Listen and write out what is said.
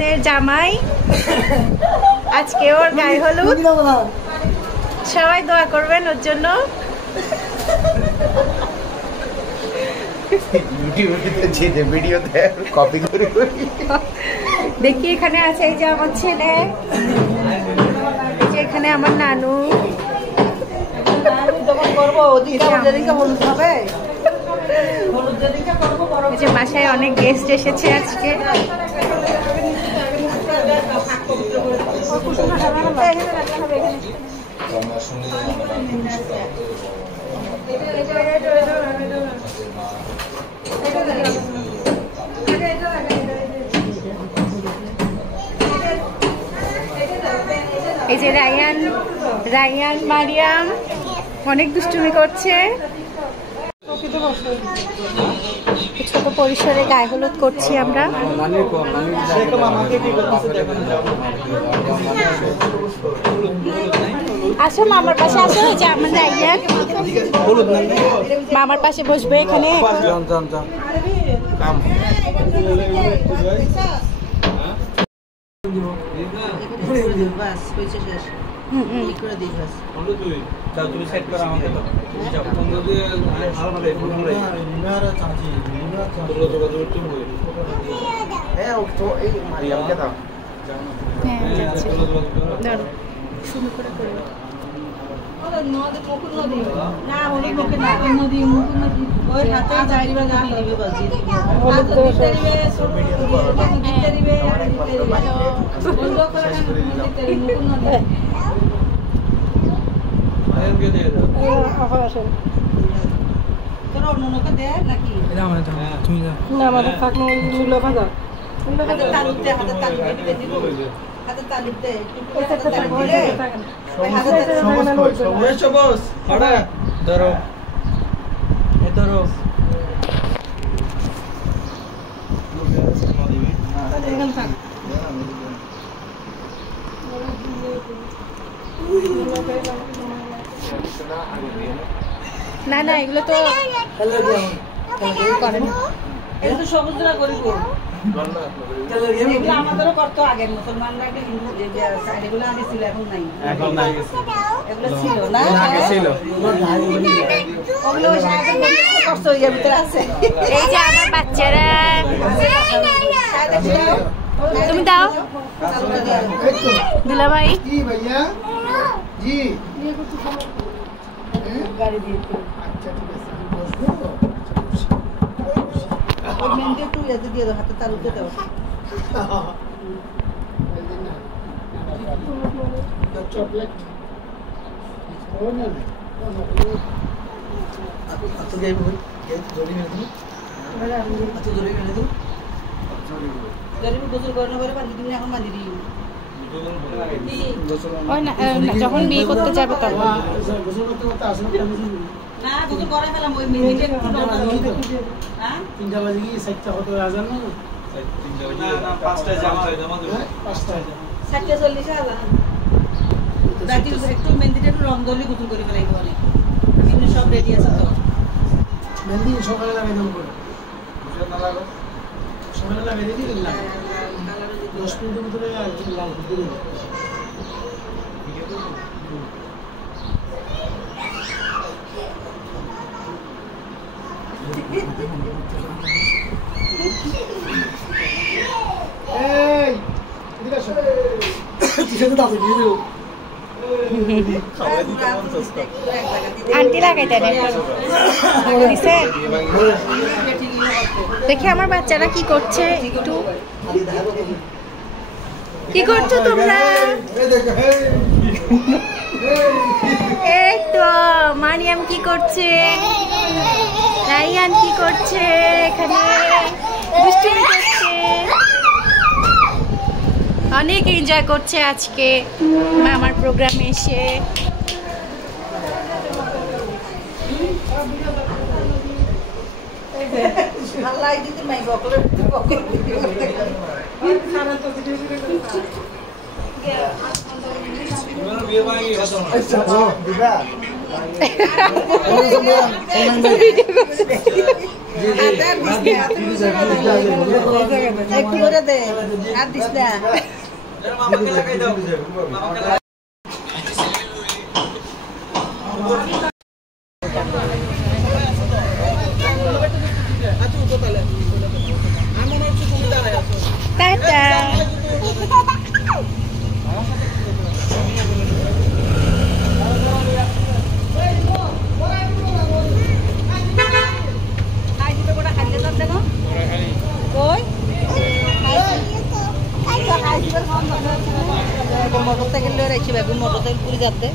আমাদের জামাই, আজকে ওর গায়ে হলুদ। সবাই দোয়া করবেন ওর জন্য। দেখি এখানে আছে এই যে আমার ছেলে, এখানে আমার নানু। বাসায় অনেক গেস্ট এসেছে আজকে। এই যে রায়ান মারিয়াম অনেক দুষ্টুমি করছে। ছোট পরিসরে গায়ে হলুদ করছি আমরা। আসো মামার পাশে, আসো। এই যে আমার রায়ান মামার পাশে বসবে এখানে। না না, এগুলো তো সমুদ্র করিব। আমাদেরও করতো আগে, মুসলমানরা এগুলো আগে ছিল, এখন নাই। এগুলো ছিল না, ভিতরে আছে। এই যে আমার বাচ্চারা, তুমি দাও দিলা ভাই। গাড়ি দিয়ে মেহেন্দি একটু ইয়াতে দিয়ে দাও, হাতে তালুতে দাও। চকলেট যখন বিয়ে করতে যাবে তখন না গোসল করে ফেলাম। ওই মিনিটে 3টা বাজে কি 7টা হতে আজান না, 5টায় জামা দেব, 5টায় 7:40 আজান। বাকি একটু মেহেন্দিটা একটু রং দলি গোসল করে ফেলাইতে বলে। কিন্তু সব রেডি আছে তো। মেহেন্দি সকালে লাগাই দেব করে বুঝা না লাগো, সকালে লাগাই দিই না, 10 মিনিটের ভিতরে লাল হতে দিই। আন্টি লাগাইতে দেখি আমার বাচ্চারা কি করছে। একটু কি করছো তোমরা? এই তো মারিয়াম কি করছে, রায়ান কি করছে, এখানে দুষ্টুমি করছে। অনেক এনজয় করছে আজকে মামার প্রোগ্রামে এসে। একটু করে দে আর দিস না মামাকে লাগাই দাও মামাকে টাটা मोटरसाइकिल ले रही मोटरसाइकिल पूरी जाते